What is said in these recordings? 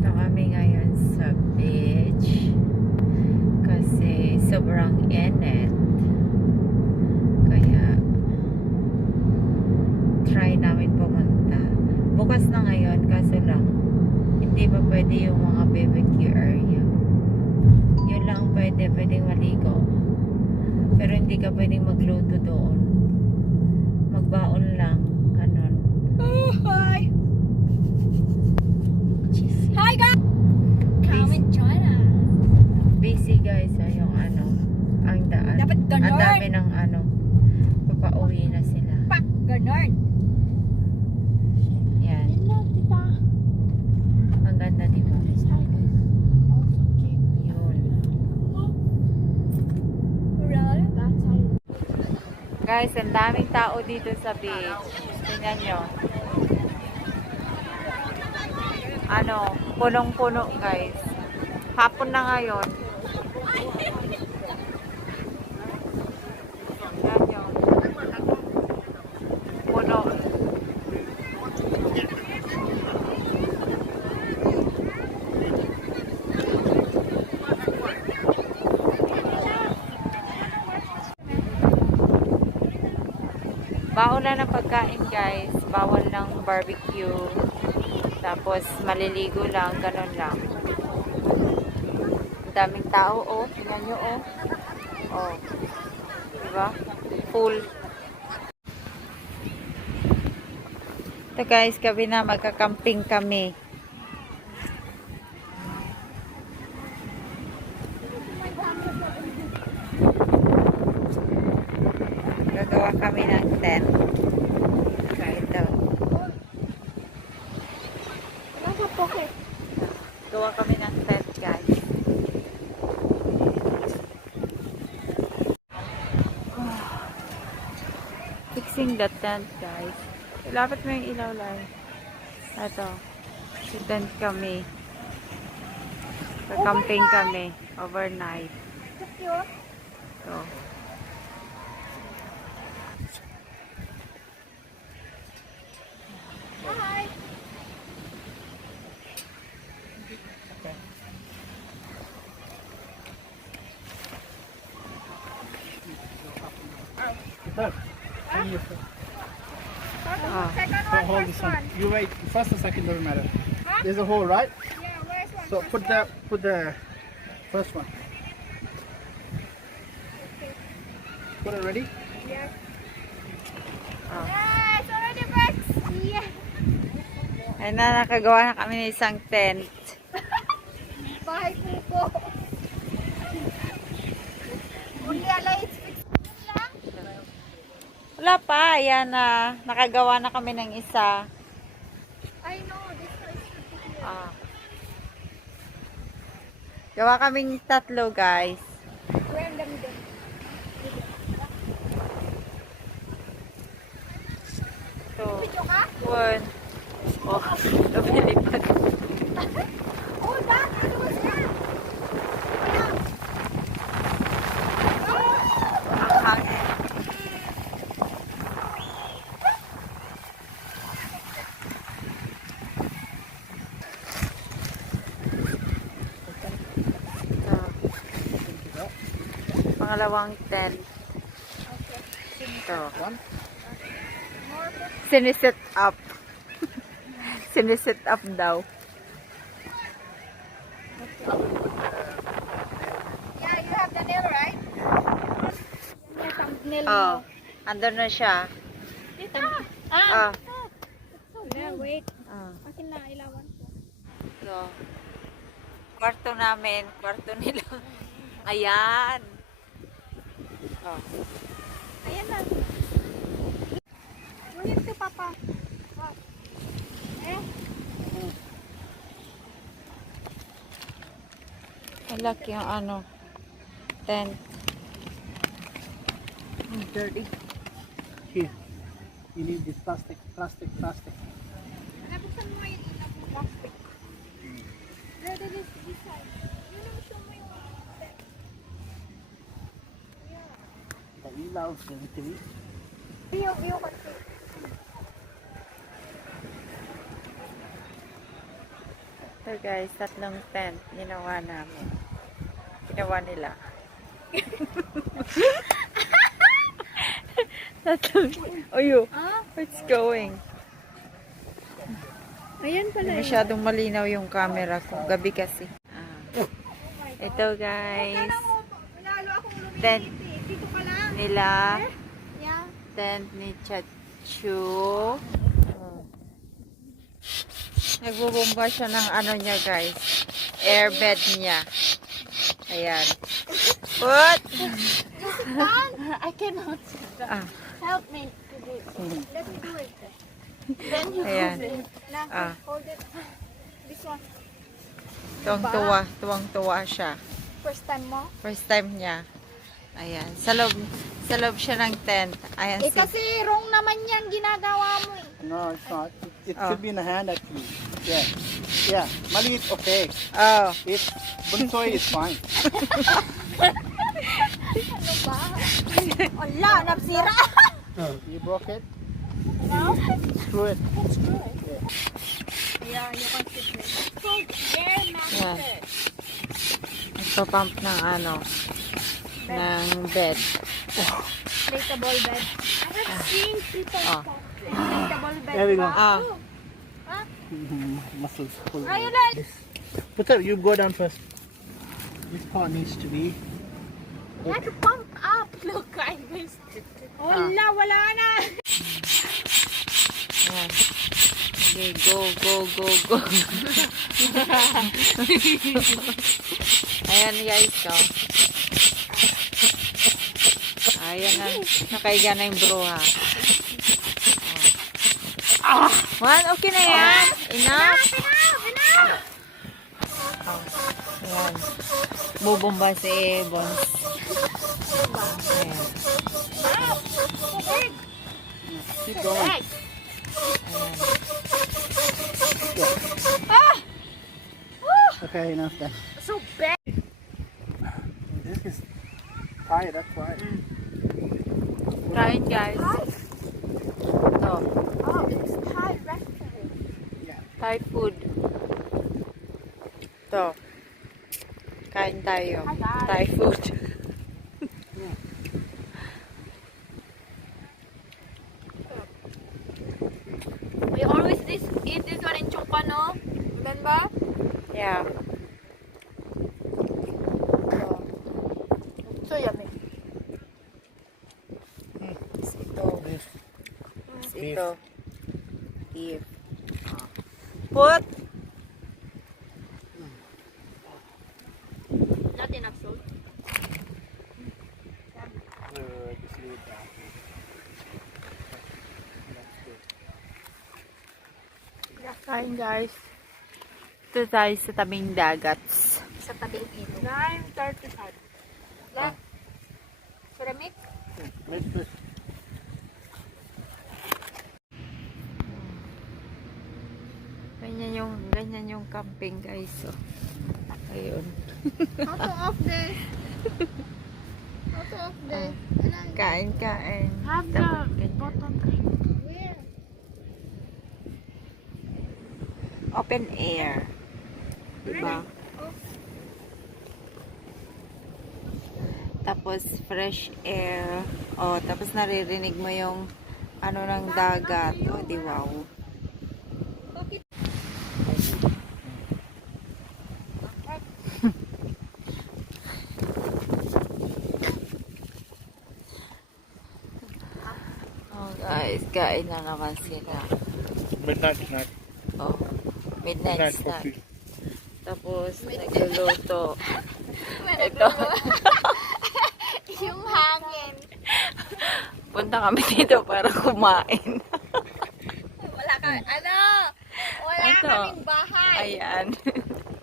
Ito kami ngayon sa beach kasi sobrang init. Kaya try namin pumunta. Bukas na ngayon kaso lang hindi pa pwede yung mga BBQ area. Yun lang pwedeng maligo. Pero hindi ka pwedeng magluto doon. Magbaon lang. Ganon. Oh, hi! Hi guys! Come and join us. Busy guys, yung ang daan. Dapat ganon. Ang dami ng papauwi na sila. Pak! Ganon. Yan. Ang ganda diba? Yun. Guys, ang daming tao dito sa beach. Tingnan nyo. Punong-puno guys. Hapon na ngayon. Tingnan nyo. Puno. Bawal na ng pagkain guys. Bawal ng barbecue. Tapos maliligo lang. Ganon lang. Ang daming tao oh. Tingnan nyo oh. Oh. Diba? Full. Ito guys. Gabi na magka-camping kami. Gagawa kami ng tent. Ito. Gawa kami ng tent, guys. Fixing the tent, guys. Ilapit mo yung ilaw lang. Ito. Sa tent kami. Camping kami. Overnight. Ito. Hi! Hold this one. You wait. First and second doesn't matter. Huh? There's a hole, right? Yeah, where's one? So put the first one. Put it ready. Yeah. Oh. Yeah, it's already works. Yeah. Ay na, nakagawa na kami ng isang tent. Bahay kuko. Only lights fixed lang. Wala pa. Ayan na. Nakagawa na kami ng isa. I know, this one is ridiculous. Ah. Gawa kaming tatlo, guys. Random din. So, Video ka? one. Oh, lumilipad. Oh, that it was that. Yeah. Ang hangin. Pangalawang tent. Okay. Ito. One. More put. Siniset up. Siniset up daw. Yeah, you have the nail, right? Yeah, thumbnail Oh, mo. andun na siya. Dito. Ah. Yeah, wait. Ah. Akin na, ilawan ko. So, kwarto namin, kwarto nila. Ayan. Oh. Ayan na. Ulit to, Papa. Oh. Eh? Malaki yung tent. Dirty. Here. You need this plastic. Nabuksan mo yung plastic. Ready this side. Yun ang show mo yung The ilaw, sensitive. Iyo kasi. Ito Ito guys, tatlong tent ginawa namin. Ginawa nila. Tatlong. Oyo. What's going? Ayan pala. Hindi masyadong malinaw yung camera ko. Gabi kasi. Ito guys. Lalo akong lumiliti. Tent Dito pa lang. nila. Yeah. Tent ni Chachu. Nagbubomba siya ng ano niya guys. Airbed niya. Ayan. What? I cannot. Ah. Help me to do it. Let me do it. Then you Ayan. hold it. Now, Ah. hold it. This one. Tuwang-tuwa siya. First time mo? First time niya. Ayan. Sa loob siya ng tent. Ayan. Eh kasi wrong naman yan ginagawa mo eh. No, it's not. It Oh. should be in the hand actually. Yeah. Yeah. Mali, it's okay. Oh. If bunsoy is fine. Ano ba? Wala, napsira. You broke it? No? Screw it. Screw it. Yeah, you can sit there. So, very massive. Nagpa-pump ng ano. Ng bed. Inflatable bed. I have seen people Oh. inflatable bed. There we go. Ah. Huh? Muscles pull. Ayun na. Put up, you go down first. This part needs to be. You have to pump up. Look, I missed it. Wala, wala na. Ayan. Okay, go. Ayan guys, go. Ayan na. Nakaiga na yung bruha. Oh. One, okay na yan. Enough. Oh. Ayan. Bubomba si Bons. Ayan. Keep going. Ayan. Okay, enough then. So bad. This is tired, that's why. Kain guys. Ito. Oh, it's Thai restaurant. Yeah. Thai food. Ito. Kain tayo. Hi, guys. Thai food. We always eat this one in Chongpa, no? Remember? Yeah. So yummy. Ito. Beef. Ito. Beef. Put. Not enough salt. Just leave it down. That's good. Kain guys. Ito tayo sa tabing dagat. Sa tabing ilog. 9:35. Left. Ceramic? Wait first. Ganyan yung camping guys. So, ayun. How to off this? How to off this? Kain. Have the Ganyan. bottom thing. Where? Open air. Diba? Tapos fresh air. Oh, tapos naririnig mo yung ano ng dagat. Oh, di wow. Oh guys, kain na naman sila. Midnight snack. Oh, midnight snack. Tapos nagluluto. Ito. Yung hangin. Punta kami dito para kumain. Wala ka, ano? Wala Ito. kaming bahay. Ayan.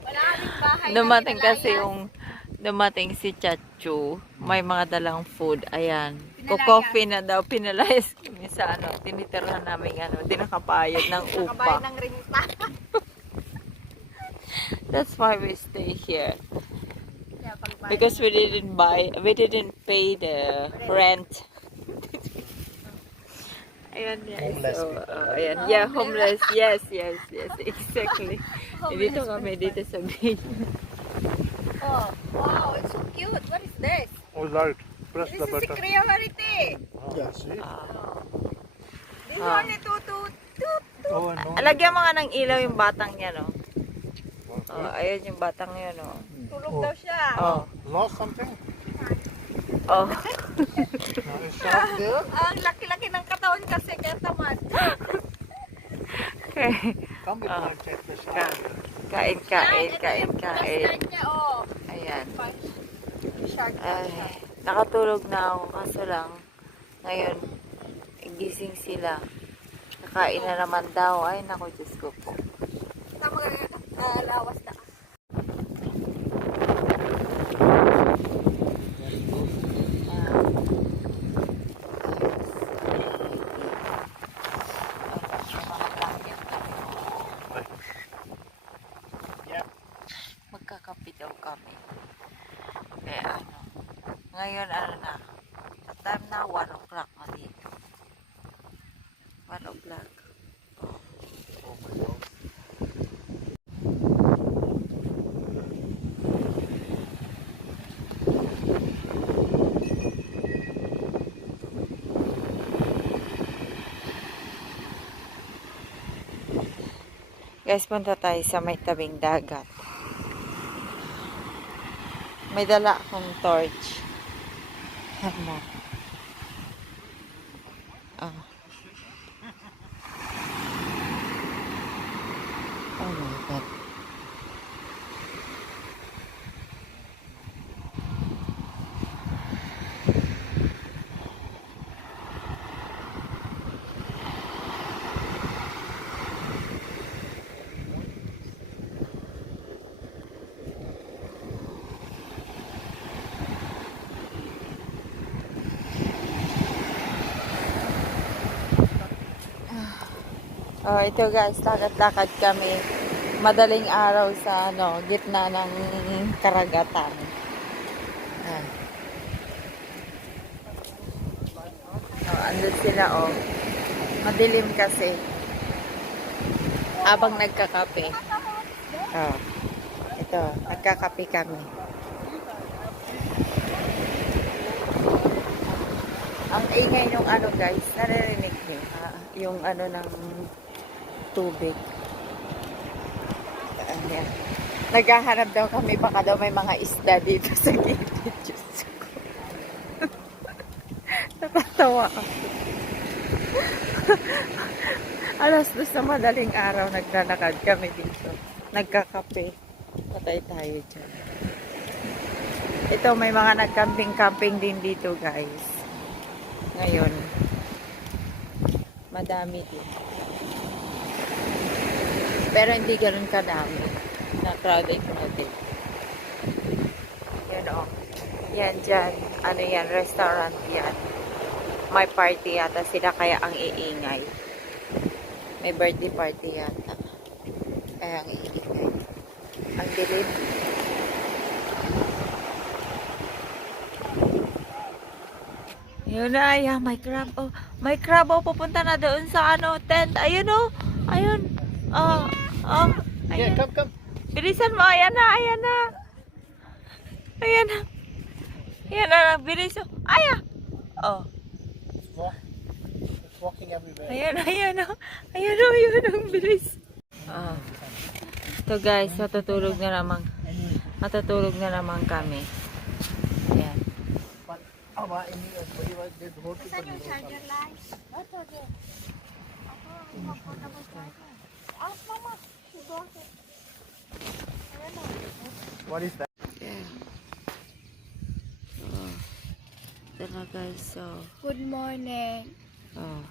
Wala kaming bahay. Dumating na kasi pinalayas. dumating si Chachu. May mga dalang food. Ayan. Pinalayas. Coffee na daw. Pinalayas kami sa ano. Tinitirhan namin ano. Di nakapayad ng Nakabayad upa. ng renta. That's why we stay here. Kaya pagbayad Because we didn't pay the rent. Ayan, guys. Homeless So, people, right? ayan. Yeah, homeless. Yes, yes, yes. Exactly. Dito kami dito sa beach. Oh, wow. It's so cute. What is this? Oh, right. Press This the is button. security. Yeah, see? This one is toot. Oh, no. Lagyan mo nga ng ilaw yung batang niya, no? Okay. Oh, ayun yung batang niya, no? Tulog daw siya. Oh, lost something? Oh. Is shark there? Ang laki-laki ng katawan kasi kaya tamad. Okay. Come with me and check the shark. Kain. Ayan. Ay, nakatulog na ako kaso lang ngayon gising sila. Kakain na naman daw. Ay, naku, Diyos ko po. Lawas na. Yeah. Magkakape daw kami. Kaya ano, ngayon ano na, sa time na 1 o'clock na dito. 1 o'clock. Oh my God. Guys, punta tayo sa may tabing dagat. May dala akong torch. Ano? Ah. Oh my God. Oh, ito guys, lakad-lakad kami. Madaling araw sa ano, gitna ng karagatan. Ah. Oh, andun sila oh. Madilim kasi. Habang nagkakape. Oh. Ito, nagkakape kami. Ang ingay nung ano guys, naririnig niyo. Yung ano ng tubig. Ayan. Naghahanap daw kami, baka daw may mga isda dito sa gilid. Diyos ko. Natatawa ako. Alas 2 na madaling araw, naglalakad kami dito. Nagkakape. Patay tayo dyan. Ito, may mga nagcamping-camping din dito guys. Ngayon. Madami din. Pero hindi ganoon kadami. Na-crowded na din. Yan o. Yan dyan. Ano yan? Restaurant yan. May party yata sila kaya ang iingay. May birthday party yata. Kaya ang iingay. Ang dilim. Yun na, ayan, may crab. Oh, may crab. Oh, pupunta na doon sa ano, tent. Ayun oh. Ayun. Oh, oh. Yeah, Ayun. come. Bilisan mo. Ayan na, ayan na. Ayan na. Ayan na, bilis. Ayan. Oh. It's walking everywhere. Ayan, ayan oh. Ayan oh, ayan ang bilis. Oh. So guys, matutulog na naman. Matutulog na naman kami. Ayan. Saan yung charger light? Ito, ito. Ako, mag-portable charger. Ah, mama. Sudoke. Ayan o. What is that? Yeah. Oh. Ito na guys, so. Good morning. Oh.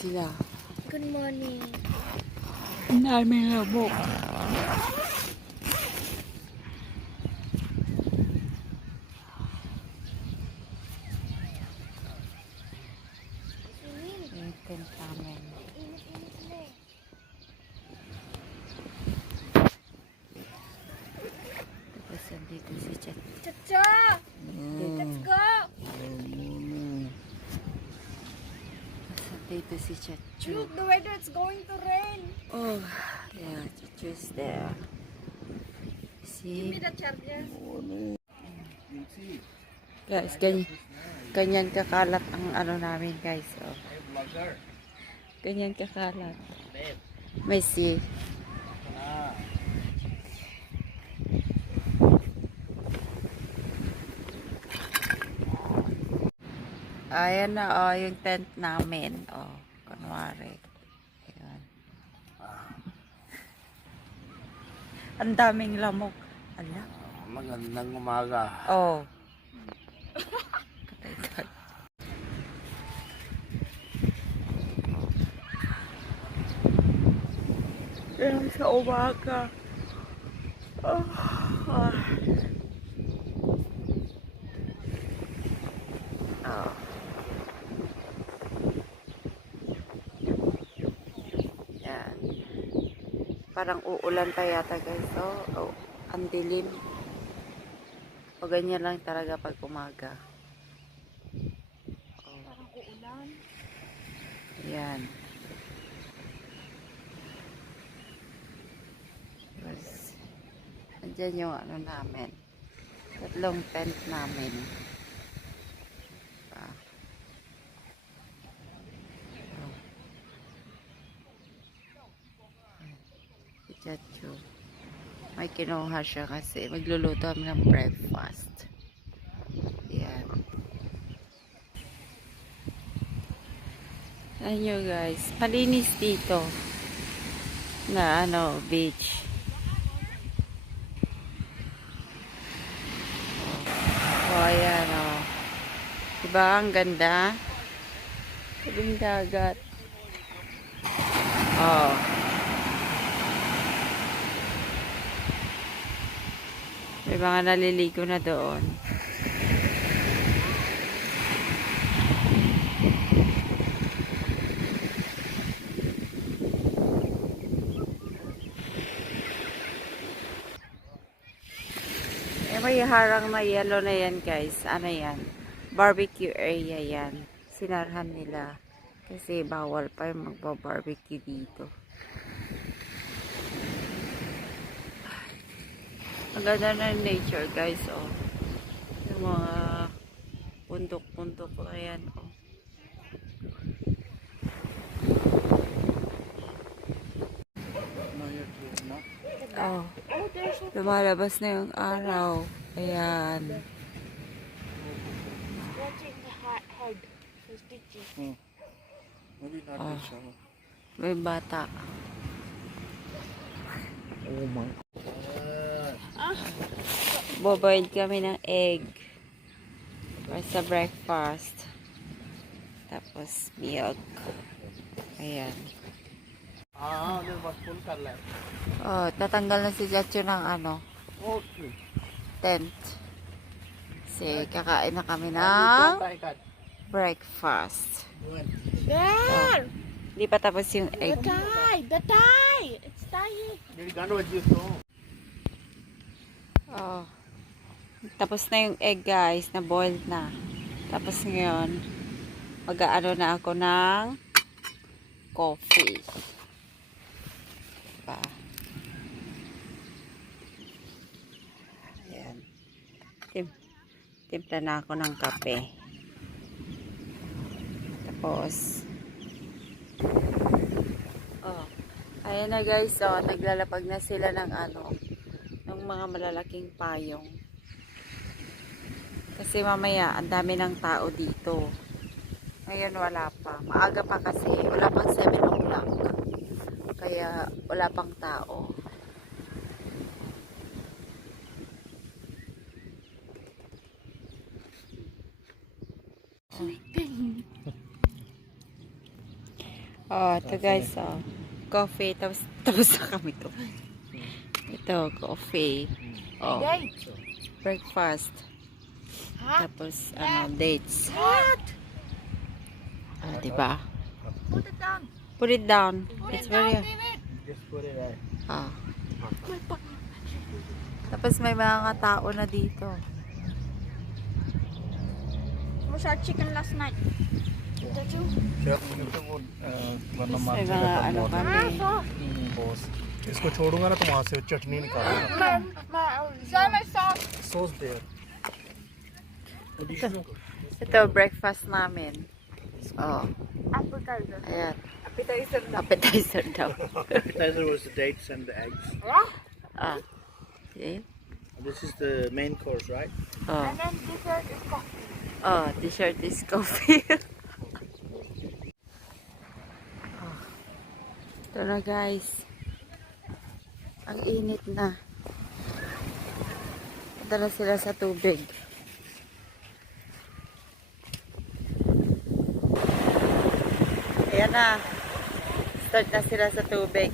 Sila. Good morning. Ang daming lamok. Yung tent namin. Init-init na eh. Tapos andito si Dito si Chachu. Look, the weather, it's going to rain. Oh, yeah, Chachu's there. Give me See? the charger. Guys, ganyan kakalat ang ano namin, guys. Oh. Ganyan kakalat. May see. Ayan na, oh, yung tent namin. Oh, kunwari. Ayan. Ang daming lamok. Ala. Magandang umaga. Oh. Patay. Ayan sa umaga. Oh. Oh. Oh. Yan. Parang uulan pa yata, guys. Oh, ang dilim. O ganyan lang talaga pag umaga. Oh. Parang uulan. Yan. Tapos, andyan yung ano namin. Tatlong tent namin. Ah. Oh. Si Chachu. May kinuha siya kasi magluluto kami ng breakfast. Yan. Ayan nyo guys. Malinis dito. Na ano, beach. Oh, ayan oh. Diba? Ang ganda. Tabing dagat. Oh. May mga naliligo na doon. May harang na yellow na yan guys. Ano yan? Barbecue area yan. Sinarhan nila. Kasi bawal pa yung magba-barbecue dito. Ang ganda na nature guys. Oh. Yung mga puntok-puntok na yan. Oh. Oh. Lumalabas na yung araw. Ayan. Watching the head. The stitching. Maybe not Oh. this one. May bata. Oh my. Boboiled kami ng egg. Para sa breakfast. Tapos milk. Ayan. this was full color. Oh, tatanggal na si Jacho ng ano, Okay. tent. Kasi kakain na kami ng breakfast. There! Hindi pa tapos yung The egg. tie! The tie! It's tying. Oh. Tapos na yung egg guys, na boiled na. Tapos ngayon, mag-aano na ako ng coffee. Diba? Ayan. Timpla na ako ng kape. Tapos, oh, ayan na guys, oh, naglalapag na sila ng ano, ng mga malalaking payong. Kasi mamaya, ang dami ng tao dito. Ngayon wala pa. Maaga pa kasi. Wala pang 7 o'clock. Kaya wala pang tao. Oh, ito guys, oh. Coffee. Tapos na kami to. Ito, coffee. Oh, breakfast. Tapos, ano, dates. What? Ah, diba? Put it down. Put it down. Put It's it down, very... David. Just put it right. Ah. Tapos may mga tao na dito. was our chicken last night. Did you? वरना May मार mga ano kami. Boss इसको छोड़ूंगा ना तो वहाँ से चटनी निकालूंगा Salmon sauce. Sauce there Ito, breakfast namin. Oh, Appetizer. ayan. Appetizer. Appetizer daw. appetizer was the dates and the eggs Ah, see? this is the main course right Oh, And then dessert is coffee. oh, dessert is coffee. Oh. Ito na guys. Ang init na. Punta na sila sa tubig. Ayan na. Start na sila sa tubig.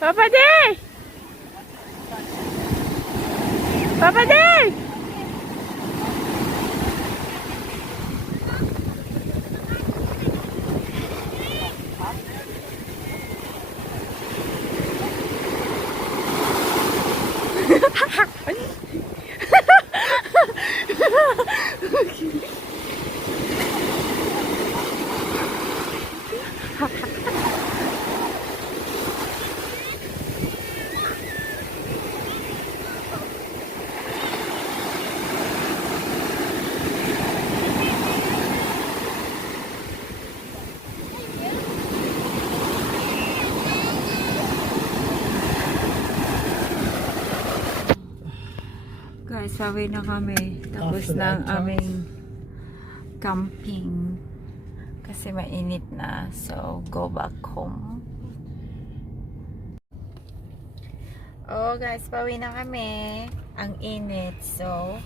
Papa D! Papa D! Guys, sawi na kami. Tapos After ng that, aming camping. Kasi mainit na. So, go back home. Oh, guys, pawi na kami. Ang init. So,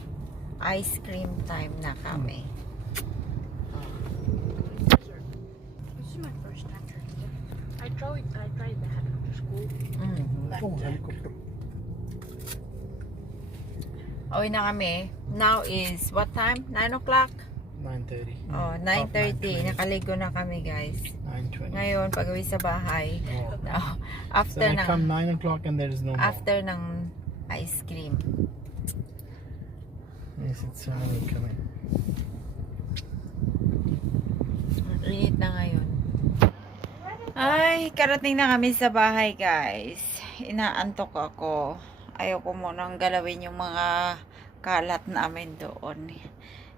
ice cream time na kami. This is my first time trying it. I tried that after school. helicopter Uwi na kami. Now is, what time? 9 o'clock? 9:30 Oh, 9:30. Nakaligo na kami, guys. 9:20 Ngayon, pag-uwi sa bahay. oh. No, So after I ng come 9 o'clock and there is no more. after ng ice cream. Yes, it's only coming. Init na ngayon. Ay, karating na kami sa bahay, guys. Inaantok ako. Ayoko munang galawin yung mga kalat namin doon.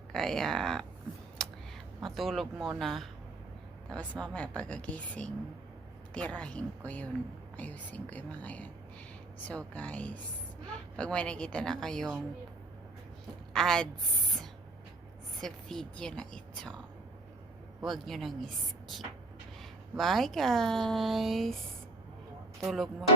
Kaya, matulog muna. Tapos mamaya pagkagising, tirahin ko yun. Ayusin ko yung mga yan. So, guys, pag may nakita na kayong ads sa video na ito, huwag nyo nang skip. Bye, guys! Tulog mo.